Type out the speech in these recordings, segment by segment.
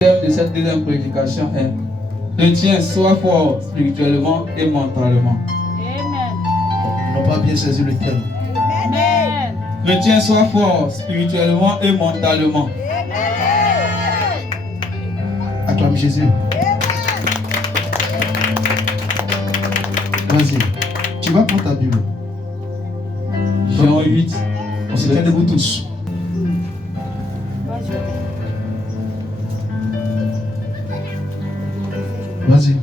thème de cette deuxième prédication est chrétien, sois fort spirituellement et mentalement. Amen. Ils n'ont pas bien saisi le thème. Amen. Chrétien, sois fort spirituellement et mentalement. Acclame Jésus. Vas-y. Tu vas prendre ta Bible. Jean 8. On se tient debout tous. Vas-y.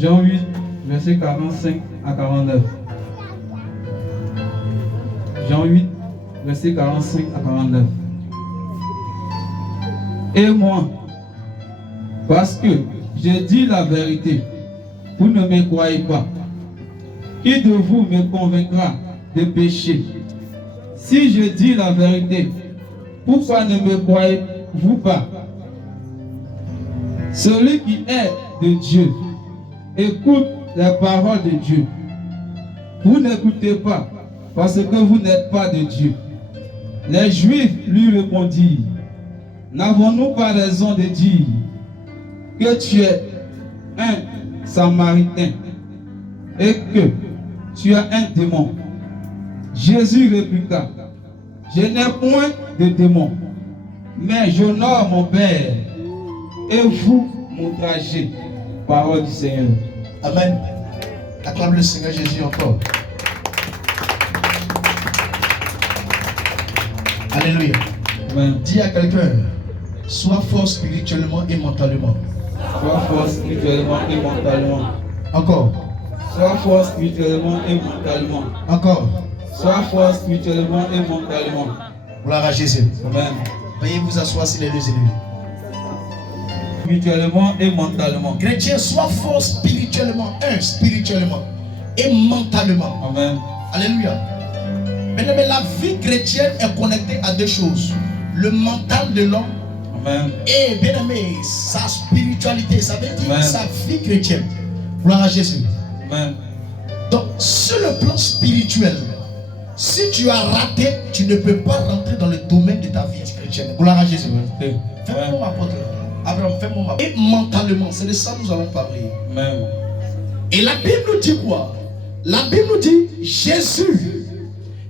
Jean 8, verset 45 à 49. Jean 8, verset 45 à 49. Et moi, parce que je dis la vérité, vous ne me croyez pas. Qui de vous me convaincra de péché? Si je dis la vérité, pourquoi ne me croyez-vous pas? Celui qui est de Dieu écoute les paroles de Dieu. Vous n'écoutez pas parce que vous n'êtes pas de Dieu. Les Juifs lui répondirent: n'avons-nous pas raison de dire que tu es un Samaritain et que tu as un démon? Jésus répliqua: je n'ai point de démon, mais j'honore mon Père et vous m'outragez. Parole du Seigneur. Amen. Acclame le Seigneur Jésus encore. Alléluia. Amen. Dis à quelqu'un, sois fort spirituellement et mentalement. Sois fort spirituellement et mentalement. Encore. Sois fort spirituellement et mentalement. Encore. Sois fort spirituellement et mentalement. Gloire à Jésus. Amen. Veuillez vous asseoir s'il est deux élus. Spirituellement et mentalement. Chrétien, sois fort spirituellement, spirituellement et mentalement. Amen. Alléluia. Mais la vie chrétienne est connectée à deux choses: le mental de l'homme Amen. et, bien aimé, sa spiritualité. Ça veut dire Amen. sa vie chrétienne. Gloire à Jésus. Amen. Donc, sur le plan spirituel, si tu as raté, tu ne peux pas rentrer dans le domaine de ta vie chrétienne. Gloire à Jésus. Fais-moi ma porte. Abraham, fais-moi ma porte. Et mentalement, c'est de ça que nous allons parler. Amen. Et la Bible nous dit quoi? La Bible nous dit Jésus,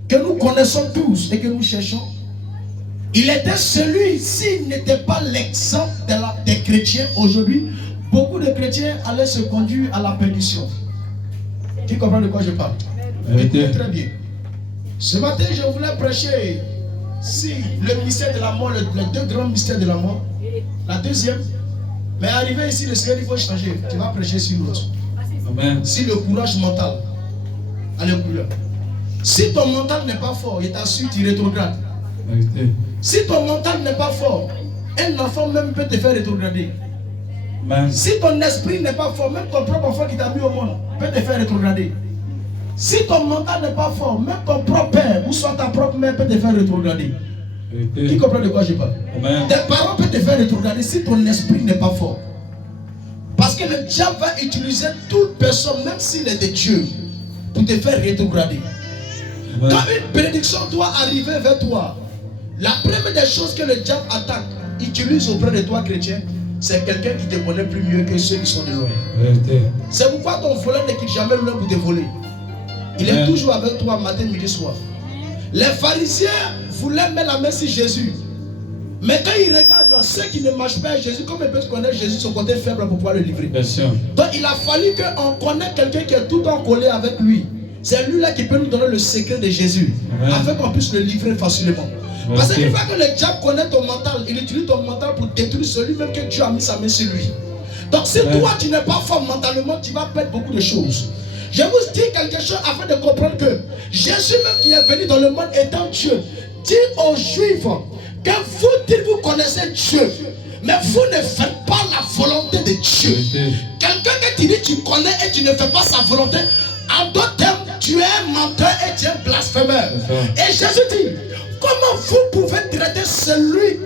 que nous connaissons tous et que nous cherchons. Il était celui, s'il n'était pas l'exemple des chrétiens aujourd'hui, beaucoup de chrétiens allaient se conduire à la perdition. Tu comprends de quoi je parle? Écoutez très bien. Ce matin, je voulais prêcher si le mystère de la mort, les deux grands mystères de la mort. La deuxième, mais arrivé ici, le Seigneur, il faut changer. Tu vas prêcher sur l'autre. Amen. Si le courage mental, alléluia. Si ton mental n'est pas fort, il t'assure, tu rétrogrades. Si ton mental n'est pas fort, un enfant même peut te faire rétrograder. Amen. Si ton esprit n'est pas fort, même ton propre enfant qui t'a mis au monde peut te faire rétrograder. Si ton mental n'est pas fort, même ton propre père ou soit ta propre mère peut te faire rétrograder. Qui comprend de quoi je parle? Amen. Tes parents peuvent te faire rétrograder si ton esprit n'est pas fort. Parce que le diable va utiliser toute personne, même s'il est de Dieu, pour te faire rétrograder. Amen. Quand une bénédiction doit arriver vers toi, la première des choses que le diable attaque, utilise auprès de toi, chrétien, c'est quelqu'un qui te connaît plus mieux que ceux qui sont de loin. C'est pourquoi ton voleur ne quitte jamais loin pour te voler. Il est toujours avec toi matin, midi, soir. Les pharisiens voulaient mettre la main sur Jésus. Mais quand ils regardent ceux qui ne marchent pas à Jésus, comme ils peuvent connaître Jésus, son côté faible pour pouvoir le livrer. Bien sûr. Donc il a fallu qu'on connaisse quelqu'un qui est tout le temps collé avec lui. C'est lui là qui peut nous donner le secret de Jésus. Amen. Afin qu'on puisse le livrer facilement. Parce qu'une fois que le diable connaît ton mental, il utilise ton mental pour détruire celui-même que Dieu a mis sa main sur lui. Donc si toi tu n'es pas fort mentalement, tu vas perdre beaucoup de choses. Je vous dis quelque chose afin de comprendre que Jésus même qui est venu dans le monde étant Dieu, dit aux Juifs que vous dites vous connaissez Dieu, mais vous ne faites pas la volonté de Dieu. Quelqu'un que tu dis tu connais et tu ne fais pas sa volonté, en d'autres termes, tu es un menteur et tu es un blasphémeur. Et Jésus dit, comment vous pouvez traiter celui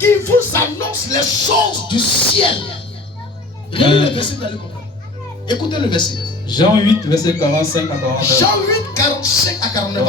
qui vous annonce les choses du ciel? Regardez le verset, vous allez comprendre. Écoutez le verset. Jean 8, verset 45 à 49. Jean 8, 45 à 49.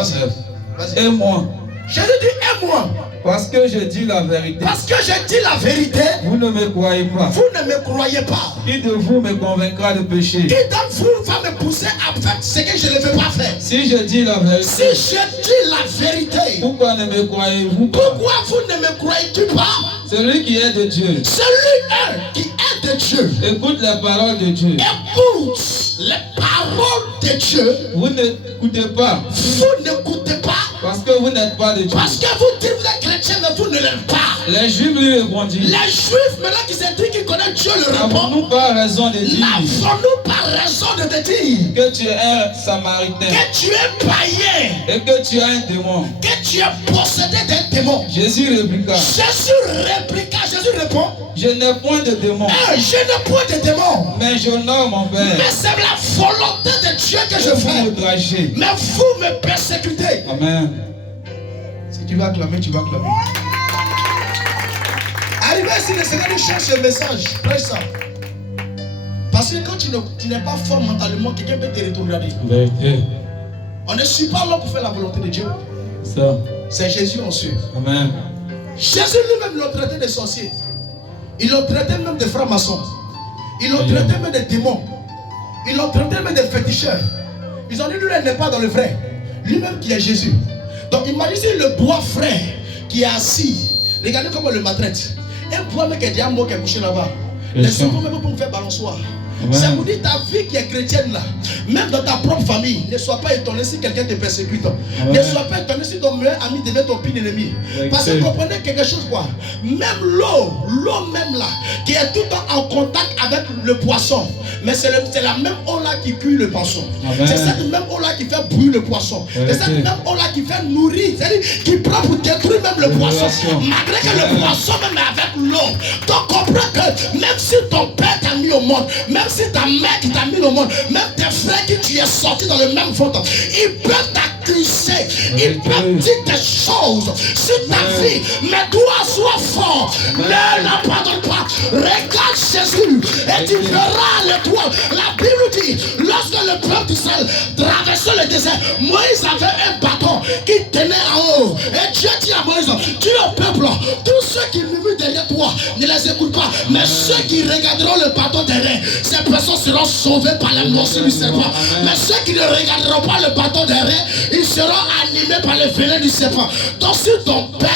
Vas-y. Et moi, Jésus dit, et moi. Parce que je dis la vérité. Parce que je dis la vérité. Vous ne me croyez pas. Vous ne me croyez pas. Qui de vous me convaincra de péché? Qui d'entre vous va me pousser à faire ce que je ne veux pas faire? Si je dis la vérité. Si je dis la vérité. Pourquoi ne me croyez-vous pas? Pourquoi vous ne me croyez pas? Celui qui est de Dieu. Celui qui est de Dieu. Écoute la parole de Dieu. Écoute les paroles de Dieu. Vous n'écoutez pas. Vous n'écoutez pas. Parce que vous n'êtes pas de Dieu. Parce que vous dites que vous êtes chrétien, mais vous ne l'êtes pas. Les Juifs lui répondit. Les Juifs, maintenant qui se disent qu'ils connaissent Dieu, le répondent. N'avons-nous pas raison de dire? N'avons-nous pas raison de te dire Que tu es un Samaritain. que tu es païen? Et que tu as un démon. Que tu es possédé d'un démon? Jésus répliqua. Jésus répond. Je n'ai point de démon. Je n'ai point de démon. Mais j'honore mon Père. Mais c'est la volonté de Dieu que je Vous fais. m'outragez. Mais vous me persécutez. Amen. Si tu vas clamer, tu vas clamer. Arrivé ici, le Seigneur nous cherche un message. Prêche ça. Parce que quand tu n'es pas fort mentalement, quelqu'un peut te rétrograder. Vérité. On ne suit pas là pour faire la volonté de Dieu. Ça. C'est Jésus en suit. Amen. Jésus lui-même l'a traité de sorcier. Ils l'ont traité même de francs-maçons. Ils l'ont traité même de démons. Ils l'ont traité même de féticheurs. Ils ont dit lui, il n'est pas dans le vrai. Lui-même qui est Jésus. Donc imaginez le bois frère qui est assis. Regardez comment le maltraite. Un bois mec qui est déjà mort qui est couché là-bas. Les secondes même pour me faire balançoire. Ça vous dit ta vie qui est chrétienne là, même dans ta propre famille, ne sois pas étonné si quelqu'un te persécute. Ne sois pas étonné si ton meilleur ami devient ton pire ennemi. Parce que comprenez quelque chose quoi. Même l'eau même là, qui est tout le temps en contact avec le poisson. Mais c'est la même eau là qui cuit le poisson. C'est cette même eau là qui fait bouillir le poisson. C'est cette même eau là qui fait nourrir, c'est-à-dire qui prend pour détruire même le poisson. Malgré que le poisson même est avec l'eau. Donc comprends que même si ton père t'a mis au monde, même si ta mère qui t'a mis au monde, même tes frères qui tu es sorti dans le même ventre, ils peuvent t'accuser, ils peuvent dire des choses sur ta vie, mais toi sois fort, ne l'abandonne pas, regarde Jésus et tu verras l'étoile. La Bible dit, lorsque le peuple d'Israël traversait le désert, Moïse avait un bâton qui tenait en haut, et Dieu dit à Moïse, dis au peuple, tous ceux qui murmurent derrière toi, ne les écoute pas, mais ceux qui regarderont le bâton derrière, ces personnes seront sauvées par la morsure du serpent. Mais ceux qui ne regarderont pas le bâton derrière, ils seront animés par le venin du serpent. Donc si ton père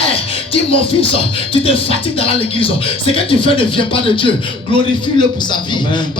dit mon fils, tu te fatigues dans l'église, ce que tu fais ne vient pas de Dieu, glorifie-le pour sa vie. Amen.